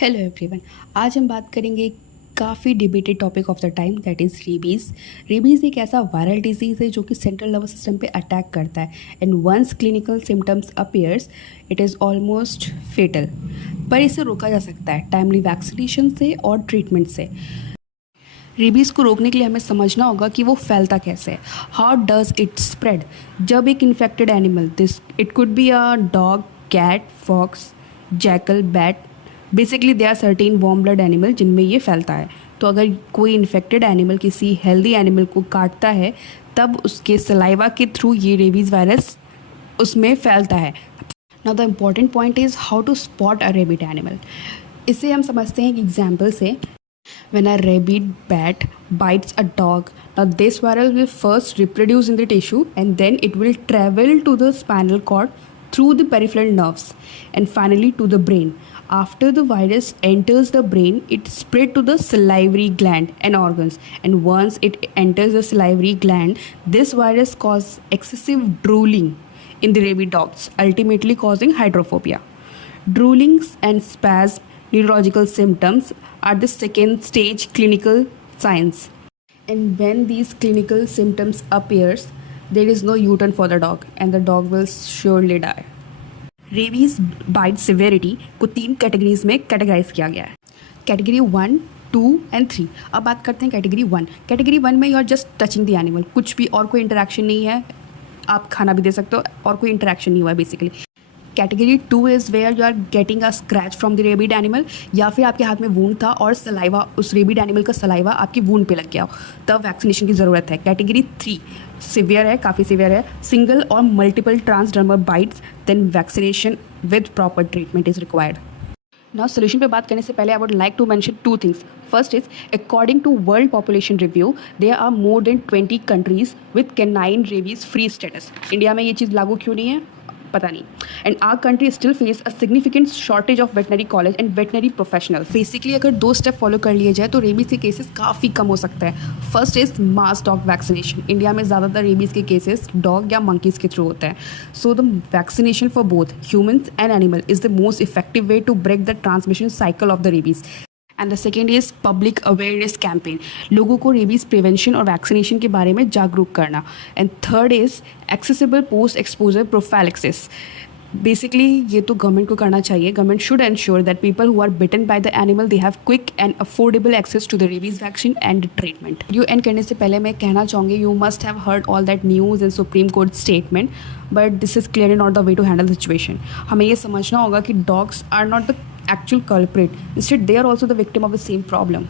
Hello everyone. आज हम बात करेंगे काफ़ी debated topic of the time, that is rabies. Rabies एक ऐसा वायरल डिजीज़ है जो कि सेंट्रल नर्वस सिस्टम पे अटैक करता है and once clinical symptoms appears it is almost fatal. पर इसे रोका जा सकता है टाइमली वैक्सीनेशन से और ट्रीटमेंट से। रेबीज़ को रोकने के लिए हमें समझना होगा कि वो फैलता कैसे है। How does it spread? जब एक infected animal, this it could be a dog, cat, fox, jackal, bat, basically they are certain warm blood animal जिनमें ये फैलता है। तो अगर कोई इन्फेक्टेड एनिमल किसी हेल्दी एनिमल को काटता है तब उसके सलाइवा के थ्रू ये रेबीज़ वायरस उसमें फैलता है। Now the important point is how to spot a rabid animal. इसे हम समझते हैं एक एग्जाम्पल से। When a rabid bat bites a dog, now this virus will first reproduce in the tissue and then it will travel to the spinal cord through the peripheral nerves and finally to the brain. After the virus enters the brain, it spread to the salivary gland and organs. And once it enters the salivary gland, this virus causes excessive drooling in the rabid dogs, ultimately causing hydrophobia. Droolings and spasm neurological symptoms are the second stage clinical signs. And when these clinical symptoms appears, there is no U-turn for the dog and the dog will surely die. Rabies bite severity को 3 categories में categorise किया गया है, category 1, 2 and 3। अब बात करते हैं category 1। Category 1 में you are just touching the animal, कुछ भी और कोई इंटरेक्शन नहीं है, आप खाना भी दे सकते हो और कोई इंटरेक्शन नहीं हुआ है basically. Category 2 is where you are getting a scratch from the rabid animal, या फिर आपके हाथ में वूंड था और सलाइवा, उस रेबिड एनिमल का सलाइवा आपकी वूंड पे लग गया हो, तब वैक्सीनेशन की ज़रूरत है। कैटेगरी 3 सिवियर है, काफ़ी सिवियर है, सिंगल और multiple transdermal bites, then vaccination with proper treatment is required. Now solution पे बात करने से पहले I would like to mention 2 things. First is according to world population review there are more than 20 countries with canine rabies free status. India में ये चीज़ लागू क्यों नहीं है पता नहीं। And our country still face a significant shortage of veterinary college and veterinary professionals. Basically अगर 2 स्टेप फॉलो कर लिए जाए तो रेबीज़ के केसेस काफ़ी कम हो सकते हैं। First is mass dog vaccination. India में ज़्यादातर रेबीज़ के केसेस डॉग या मंकीज़ के थ्रू होते हैं। So the vaccination for both humans and animal is the most effective way to break the transmission cycle of the rabies. And the second is public awareness campaign, लोगों को rabies prevention और vaccination के बारे में जागरूक करना। And third is accessible post exposure prophylaxis. Basically ये तो गवर्नमेंट को करना चाहिए। Government should ensure that people who are bitten by the animal they have quick and affordable access to the rabies vaccine and treatment. Video and करने से पहले मैं कहना चाहूँगी you must have heard all that news and Supreme Court statement, but this is clearly not the way to handle the situation. हमें ये समझना होगा कि dogs are not the actual culprit. Instead, they are also the victim of the same problem.